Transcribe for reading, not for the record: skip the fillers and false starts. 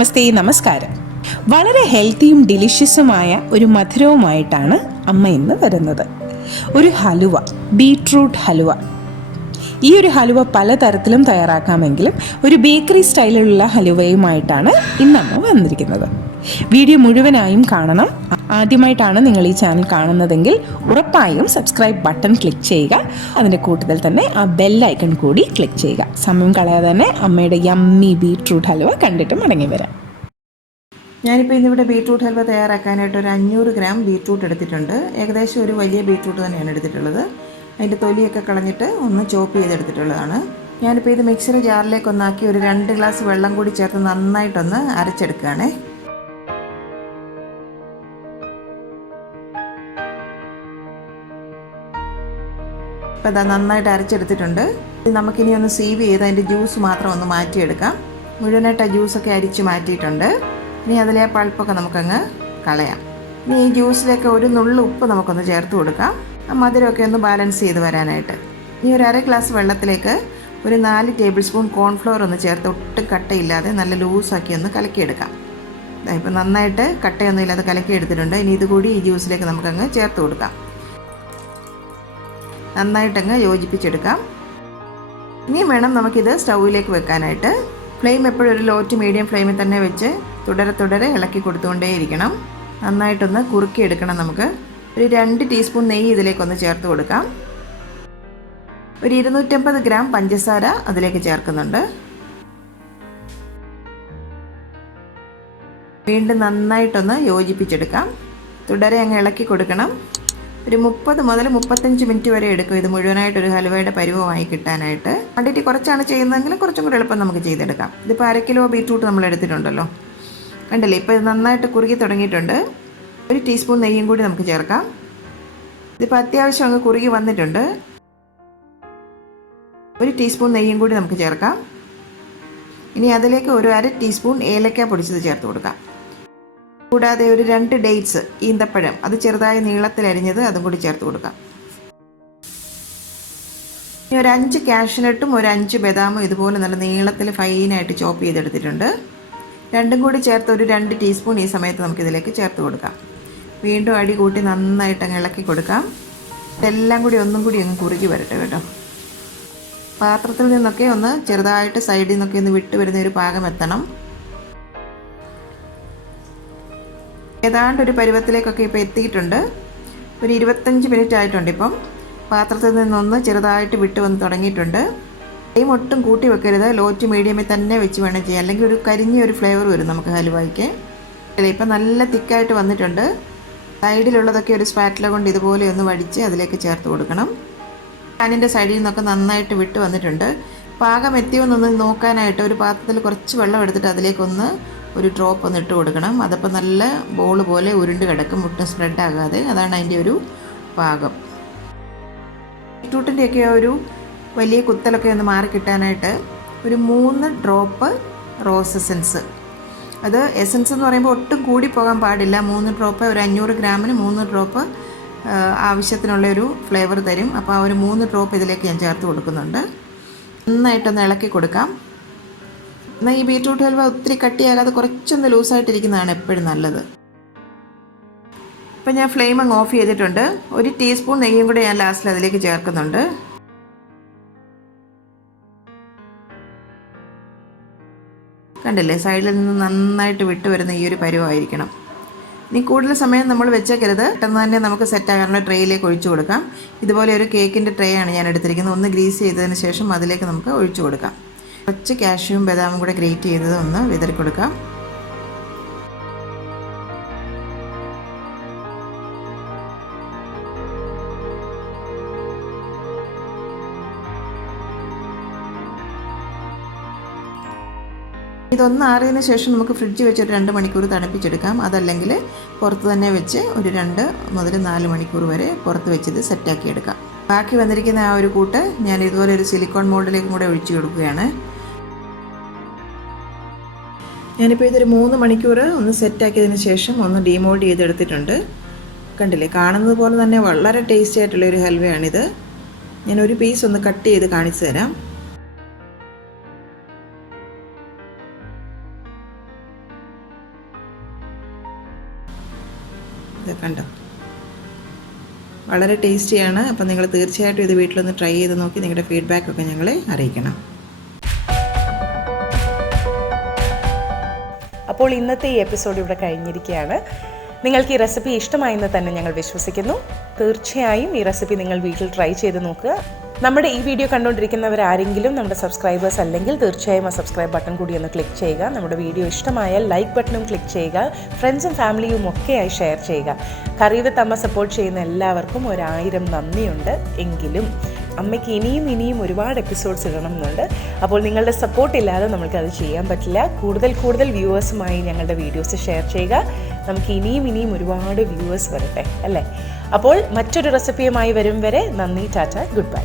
നമസ്തേ, നമസ്കാരം. വളരെ ഹെൽത്തിയും ഡിലിഷ്യസുമായ ഒരു മധുരവുമായിട്ടാണ് അമ്മ ഇന്ന് വരുന്നത്. ഒരു ഹലുവ, ബീട്രൂട്ട് ഹലുവ. ഈ ഒരു ഹലുവ പലതരത്തിലും തയ്യാറാക്കാമെങ്കിലും ഒരു ബേക്കറി സ്റ്റൈലിലുള്ള ഹലുവയുമായിട്ടാണ് ഇന്ന് അമ്മ വന്നിരിക്കുന്നത്. വീഡിയോ മുഴുവനായും കാണണം. ആദ്യമായിട്ടാണ് നിങ്ങൾ ഈ ചാനൽ കാണുന്നതെങ്കിൽ ഉറപ്പായും സബ്സ്ക്രൈബ് ബട്ടൺ ക്ലിക്ക് ചെയ്യുക. അതിൻ്റെ കൂട്ടത്തിൽ തന്നെ ആ ബെൽ ഐക്കൺ കൂടി ക്ലിക്ക് ചെയ്യുക. സമയം കളയാതെ തന്നെ അമ്മയുടെ യമ്മി ബീട്രൂട്ട് ഹൽവ കണ്ടിട്ട് മടങ്ങി വരാം. ഞാനിപ്പോൾ ഇന്നിവിടെ ബീട്രൂട്ട് ഹൽവ തയ്യാറാക്കാനായിട്ട് ഒരു 500 ഗ്രാം ബീട്രൂട്ട് എടുത്തിട്ടുണ്ട്. ഏകദേശം ഒരു വലിയ ബീട്രൂട്ട് തന്നെയാണ് എടുത്തിട്ടുള്ളത്. അതിൻ്റെ തൊലിയൊക്കെ കളഞ്ഞിട്ട് ഒന്ന് ചോപ്പ് ചെയ്തെടുത്തിട്ടുള്ളതാണ്. ഞാനിപ്പോൾ ഇത് മിക്സർ ജാറിലേക്ക് ഒന്നാക്കി ഒരു 2 ഗ്ലാസ് വെള്ളം കൂടി ചേർത്ത് നന്നായിട്ടൊന്ന് അരച്ചെടുക്കുകയാണേ. ഇപ്പോൾ ഇതാ നന്നായിട്ട് അരച്ചെടുത്തിട്ടുണ്ട്. നമുക്കിനി ഒന്ന് സീവ് ചെയ്ത് അതിൻ്റെ ജ്യൂസ് മാത്രം ഒന്ന് മാറ്റിയെടുക്കാം. മുഴുവനായിട്ട് ആ ജ്യൂസൊക്കെ അരിച്ച് മാറ്റിയിട്ടുണ്ട്. ഇനി അതിലെ പൾപ്പൊക്കെ നമുക്കങ്ങ് കളയാം. ഇനി ഈ ജ്യൂസിലേക്ക് ഒരു നുള്ളു ഉപ്പ് നമുക്കൊന്ന് ചേർത്ത് കൊടുക്കാം, മധുരമൊക്കെ ഒന്ന് ബാലൻസ് ചെയ്ത് വരാനായിട്ട്. ഇനി ഒരു 1/2 ഗ്ലാസ് വെള്ളത്തിലേക്ക് ഒരു 4 ടേബിൾ സ്പൂൺ കോൺഫ്ലവർ ഒന്ന് ചേർത്ത് ഒട്ടും കട്ടയില്ലാതെ നല്ല ലൂസാക്കി ഒന്ന് കലക്കിയെടുക്കാം. ഇപ്പോൾ നന്നായിട്ട് കട്ടയൊന്നും ഇല്ലാതെ കലക്കിയെടുത്തിട്ടുണ്ട്. ഇനി ഇതുകൂടി ഈ ജ്യൂസിലേക്ക് നമുക്കങ്ങ് ചേർത്ത് കൊടുക്കാം. നന്നായിട്ടങ്ങ് യോജിപ്പിച്ചെടുക്കാം. ഇനിയും വേണം നമുക്കിത് സ്റ്റൗവിലേക്ക് വെക്കാനായിട്ട്. ഫ്ലെയിം എപ്പോഴും ഒരു ലോ ടു മീഡിയം ഫ്ലെയിമിൽ തന്നെ വെച്ച് തുടരെ ഇളക്കി കൊടുത്തുകൊണ്ടേയിരിക്കണം. നന്നായിട്ടൊന്ന് കുറുക്കിയെടുക്കണം. നമുക്ക് ഒരു 2 ടീസ്പൂൺ നെയ്യ് ഇതിലേക്കൊന്ന് ചേർത്ത് കൊടുക്കാം. ഒരു 250 ഗ്രാം പഞ്ചസാര അതിലേക്ക് ചേർക്കുന്നുണ്ട്. വീണ്ടും നന്നായിട്ടൊന്ന് യോജിപ്പിച്ചെടുക്കാം. തുടരെ അങ്ങ് ഇളക്കി കൊടുക്കണം. ഒരു 30 മുതൽ 35 മിനിറ്റ് വരെ എടുക്കും ഇത് മുഴുവനായിട്ടൊരു ഹലുവയുടെ പരുവമായി കിട്ടാനായിട്ട്. ക്വാണ്ടിറ്റി കുറച്ചാണ് ചെയ്യുന്നതെങ്കിൽ കുറച്ചും കൂടി എളുപ്പം നമുക്ക് ചെയ്തെടുക്കാം. ഇതിപ്പോൾ 1/2 കിലോ ബീറ്റ്റൂട്ട് നമ്മൾ എടുത്തിട്ടുണ്ടല്ലോ, കണ്ടില്ലേ? ഇപ്പോൾ ഇത് നന്നായിട്ട് കുറുകി തുടങ്ങിയിട്ടുണ്ട്. ഒരു ടീസ്പൂൺ നെയ്യും കൂടി നമുക്ക് ചേർക്കാം. ഇതിപ്പോൾ അത്യാവശ്യം അങ്ങ് കുറുകി വന്നിട്ടുണ്ട്. ഒരു ടീസ്പൂൺ നെയ്യും കൂടി നമുക്ക് ചേർക്കാം. ഇനി അതിലേക്ക് ഒരു 1/2 ടീസ്പൂൺ ഏലക്ക പൊടിച്ചത് ചേർത്ത് കൊടുക്കാം. കൂടാതെ ഒരു 2 ഡേറ്റ്സ്, ഈന്തപ്പഴം, അത് ചെറുതായി നീളത്തിൽ അരിഞ്ഞത് അതും കൂടി ചേർത്ത് കൊടുക്കാം. ഇനി ഒരു 5 കാഷ്യൂനട്ടും ഒരു 5 ബദാമും ഇതുപോലെ നല്ല നീളത്തിൽ ഫൈനായിട്ട് ചോപ്പ് ചെയ്തെടുത്തിട്ടുണ്ട്. രണ്ടും കൂടി ചേർത്ത് ഒരു 2 ടീസ്പൂൺ ഈ സമയത്ത് നമുക്കിതിലേക്ക് ചേർത്ത് കൊടുക്കാം. വീണ്ടും അടി കൂട്ടി നന്നായിട്ട് അങ്ങ് ഇളക്കി കൊടുക്കാം. ഇതെല്ലാം കൂടി ഒന്നും കൂടി അങ്ങ് കുറുകി വരട്ടെ കേട്ടോ. പാത്രത്തിൽ നിന്നൊക്കെ ഒന്ന് ചെറുതായിട്ട് സൈഡിൽ നിന്നൊക്കെ ഒന്ന് വിട്ട് വരുന്ന ഒരു പാകം എത്തണം. ഏതാണ്ട് ഒരു പരുവത്തിലേക്കൊക്കെ ഇപ്പോൾ എത്തിയിട്ടുണ്ട്. ഒരു 25 മിനിറ്റ് ആയിട്ടുണ്ട്. ഇപ്പം പാത്രത്തിൽ നിന്നൊന്ന് ചെറുതായിട്ട് വിട്ട് വന്ന് തുടങ്ങിയിട്ടുണ്ട്. ഫ്ലെയിം ഒട്ടും കൂട്ടി വെക്കരുത്, ലോ ടു മീഡിയമിൽ തന്നെ വെച്ച് വേണം ചെയ്യാൻ, അല്ലെങ്കിൽ ഒരു കരിഞ്ഞ ഒരു ഫ്ലേവർ വരും നമുക്ക് ഹലുവയ്ക്ക്. ഇപ്പം നല്ല തിക്കായിട്ട് വന്നിട്ടുണ്ട്. സൈഡിലുള്ളതൊക്കെ ഒരു സ്പാറ്റില കൊണ്ട് ഇതുപോലെ ഒന്ന് വടിച്ച് അതിലേക്ക് ചേർത്ത് കൊടുക്കണം. പാനിൻ്റെ സൈഡിൽ നിന്നൊക്കെ നന്നായിട്ട് വിട്ട് വന്നിട്ടുണ്ട്. പാകം എത്തിയോന്നൊന്ന് നോക്കാനായിട്ട് ഒരു പാത്രത്തിൽ കുറച്ച് വെള്ളം എടുത്തിട്ട് അതിലേക്കൊന്ന് ഒരു ഡ്രോപ്പ് ഒന്ന് ഇട്ട് കൊടുക്കണം. അതപ്പോൾ നല്ല ബോൾ പോലെ ഉരുണ്ട് കിടക്കും, ഒട്ടും സ്പ്രെഡ് ആകാതെ. അതാണ് അതിൻ്റെ ഒരു പാകം. ബീറ്റ്റൂട്ടിൻ്റെയൊക്കെ ഒരു വലിയ കുത്തലൊക്കെ ഒന്ന് മാറി കിട്ടാനായിട്ട് ഒരു 3 ഡ്രോപ്പ് റോസ് എസൻസ്. അത് എസൻസ് എന്ന് പറയുമ്പോൾ ഒട്ടും കൂടി പോകാൻ പാടില്ല. 3 ഡ്രോപ്പ്, ഒരു 500 ഗ്രാമിന് 3 ഡ്രോപ്പ് ആവശ്യത്തിനുള്ളൊരു ഫ്ലേവർ തരും. അപ്പോൾ ആ ഒരു 3 ഡ്രോപ്പ് ഇതിലേക്ക് ഞാൻ ചേർത്ത് കൊടുക്കുന്നുണ്ട്. നന്നായിട്ടൊന്ന് ഇളക്കി കൊടുക്കാം. എന്നാൽ ഈ ബീറ്റ്റൂട്ട് ഹൽവ ഒത്തിരി കട്ടിയാകാതെ കുറച്ചൊന്ന് ലൂസായിട്ടിരിക്കുന്നതാണ് എപ്പോഴും നല്ലത്. ഇപ്പം ഞാൻ ഫ്ലെയിം അങ്ങ് ഓഫ് ചെയ്തിട്ടുണ്ട്. ഒരു ടീസ്പൂൺ നെയ്യും കൂടെ ഞാൻ ലാസ്റ്റിൽ അതിലേക്ക് ചേർക്കുന്നുണ്ട്. കണ്ടില്ലേ, സൈഡിൽ നിന്ന് നന്നായിട്ട് വിട്ട് വരുന്ന ഈ ഒരു പരുവമായിരിക്കണം. ഇനി കൂടുതൽ സമയം നമ്മൾ വെച്ചേക്കരുത്. പെട്ടെന്ന് തന്നെ നമുക്ക് സെറ്റാകാനുള്ള ട്രേയിലേക്ക് ഒഴിച്ചു കൊടുക്കാം. ഇതുപോലെ ഒരു കേക്കിൻ്റെ ട്രേ ആണ് ഞാൻ എടുത്തിരിക്കുന്നത്. ഒന്ന് ഗ്രീസ് ചെയ്തതിന് ശേഷം അതിലേക്ക് നമുക്ക് ഒഴിച്ചു കൊടുക്കാം. കുറച്ച് കാഷ്യൂവും ബദാമും കൂടെ ഗ്രേറ്റ് ചെയ്തത് ഒന്ന് വിതറി കൊടുക്കാം. ഇതൊന്ന് ആറിയതിന് ശേഷം നമുക്ക് ഫ്രിഡ്ജ് വെച്ച് ഒരു 2 മണിക്കൂർ തണുപ്പിച്ചെടുക്കാം. അതല്ലെങ്കിൽ പുറത്ത് തന്നെ വെച്ച് ഒരു 2 മുതൽ 4 മണിക്കൂർ വരെ പുറത്ത് വെച്ചത് സെറ്റാക്കി എടുക്കാം. ബാക്കി വന്നിരിക്കുന്ന ആ ഒരു കൂട്ട് ഞാൻ ഇതുപോലെ ഒരു സിലിക്കോൺ മോൾഡിലേക്കും കൂടെ ഒഴിച്ചു കൊടുക്കുകയാണ്. ഞാനിപ്പോൾ ഇതൊരു 3 മണിക്കൂർ ഒന്ന് സെറ്റാക്കിയതിന് ശേഷം ഒന്ന് de-mould ചെയ്തെടുത്തിട്ടുണ്ട്. കണ്ടില്ലേ, കാണുന്നത് പോലെ തന്നെ വളരെ ടേസ്റ്റി ആയിട്ടുള്ളൊരു ഹൽവയാണിത്. ഞാൻ ഒരു പീസ് ഒന്ന് കട്ട് ചെയ്ത് കാണിച്ചു തരാം. വളരെ ടേസ്റ്റിയാണ്. അപ്പോൾ നിങ്ങൾ തീർച്ചയായിട്ടും ഇത് വീട്ടിലൊന്ന് ട്രൈ ചെയ്ത് നോക്കി നിങ്ങളുടെ ഫീഡ്ബാക്കൊക്കെ ഞങ്ങളെ അറിയിക്കണം. അപ്പോൾ ഇന്നത്തെ ഈ എപ്പിസോഡ് ഇവിടെ കഴിഞ്ഞിരിക്കുകയാണ്. നിങ്ങൾക്ക് ഈ റെസിപ്പി ഇഷ്ടമായെന്ന് തന്നെ ഞങ്ങൾ വിശ്വസിക്കുന്നു. തീർച്ചയായും ഈ റെസിപ്പി നിങ്ങൾ വീട്ടിൽ ട്രൈ ചെയ്ത് നോക്കുക. നമ്മുടെ ഈ വീഡിയോ കണ്ടുകൊണ്ടിരിക്കുന്നവരാരെങ്കിലും നമ്മുടെ സബ്സ്ക്രൈബേഴ്സ് അല്ലെങ്കിൽ തീർച്ചയായും ആ സബ്സ്ക്രൈബ് ബട്ടൺ കൂടി ഒന്ന് ക്ലിക്ക് ചെയ്യുക. നമ്മുടെ വീഡിയോ ഇഷ്ടമായാൽ ലൈക്ക് ബട്ടണും ക്ലിക്ക് ചെയ്യുക. ഫ്രണ്ട്സും ഫാമിലിയും ഒക്കെയായി ഷെയർ ചെയ്യുക. കറി വിത്ത് അമ്മ സപ്പോർട്ട് ചെയ്യുന്ന എല്ലാവർക്കും 1000 നന്ദിയുണ്ട്. എങ്കിലും അമ്മയ്ക്ക് ഇനിയും ഒരുപാട് എപ്പിസോഡ്സ് ഇടണം എന്നുണ്ട്. അപ്പോൾ നിങ്ങളുടെ സപ്പോർട്ട് ഇല്ലാതെ നമുക്കത് ചെയ്യാൻ പറ്റില്ല. കൂടുതൽ വ്യൂവേഴ്സുമായി ഞങ്ങളുടെ വീഡിയോസ് ഷെയർ ചെയ്യുക. നമുക്ക് ഇനിയും ഒരുപാട് വ്യൂവേഴ്സ് വരട്ടെ അല്ലേ. അപ്പോൾ മറ്റൊരു റെസിപ്പിയുമായി വരും വരെ നന്ദി, ടാറ്റ, ഗുഡ് ബൈ.